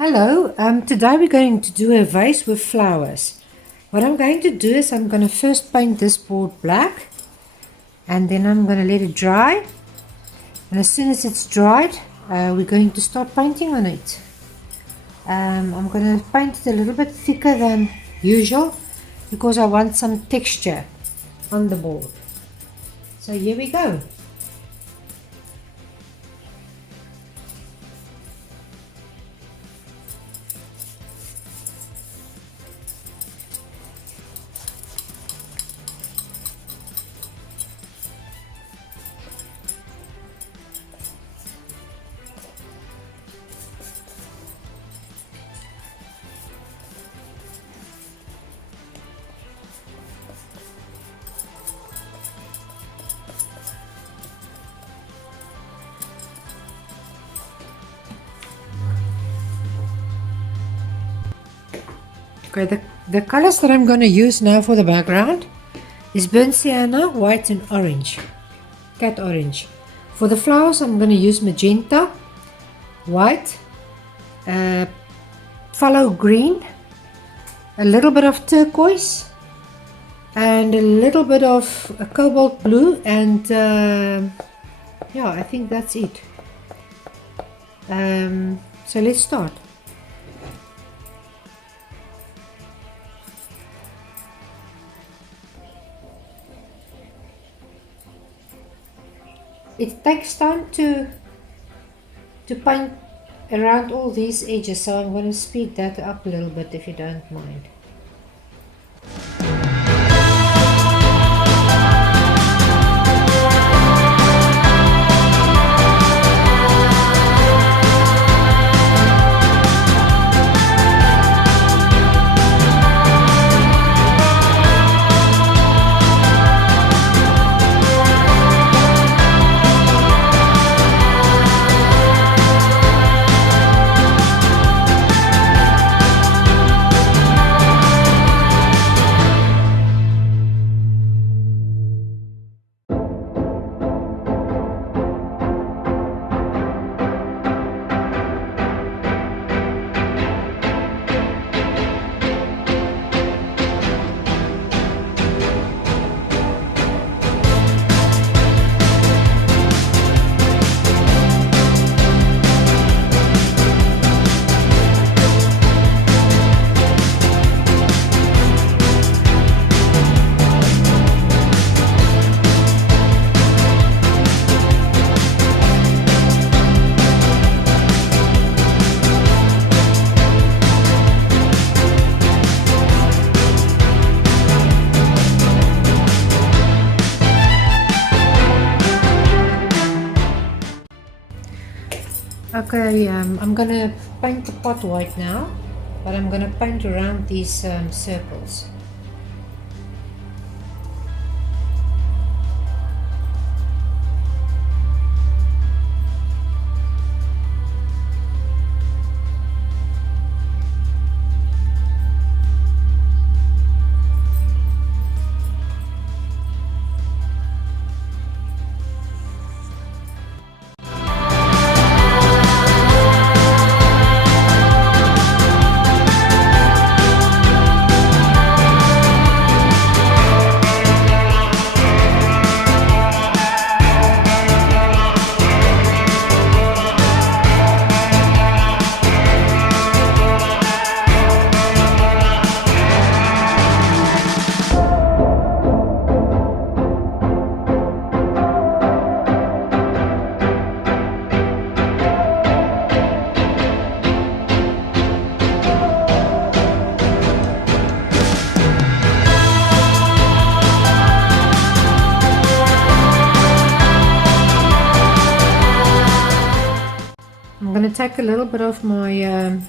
Hello, today we're going to do a vase with flowers. What I'm going to do is I'm going to first paint this board black and then I'm going to let it dry, and as soon as it's dried we're going to start painting on it. I'm going to paint it a little bit thicker than usual because I want some texture on the board. So here we go. Okay, the colors that I'm going to use now for the background is burnt sienna, white and orange, cat orange. For the flowers I'm going to use magenta, white, phthalo green, a little bit of turquoise and a little bit of cobalt blue, and yeah, I think that's it. So let's start. It takes time to paint around all these edges, so I'm going to speed that up a little bit if you don't mind. Okay, I'm gonna paint the pot white now, but I'm gonna paint around these circles. I'm going to take a little bit of my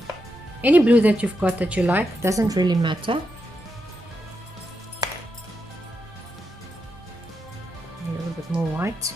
any blue that you've got that you like, doesn't really matter. A little bit more white.